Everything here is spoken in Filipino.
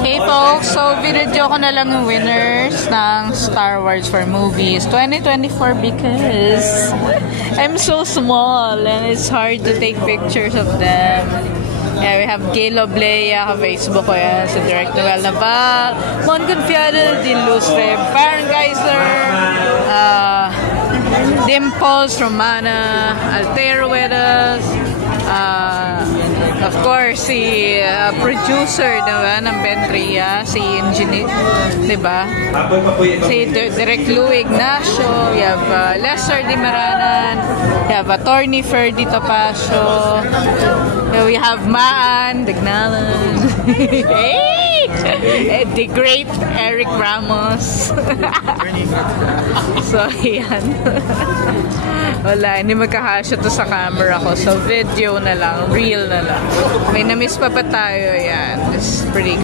Hey folks, so video ko na lang yung winners ng Star Wars for movies 2024 because I'm so small and it's hard to take pictures of them. Yeah, we have Galo Blea, Facebook ko yan, si Direct Noel Naval, Mon Confiado, Di Lustre, Baron Geyser, Dimples, Romana, Altero Wedas, of course, si producer diba, ng Bentria, si Engineer, diba? Si Direct Louie Ignacio, you have Lester Di Maranan, you have Attorney Ferdy Topacio, we have Maan Dignalan, the great Eric Ramos. So, yan. Wala, hindi magkakasya to sa camera ko. So, video na lang, real na lang. May na-miss pa ba tayo? Yan. It's pretty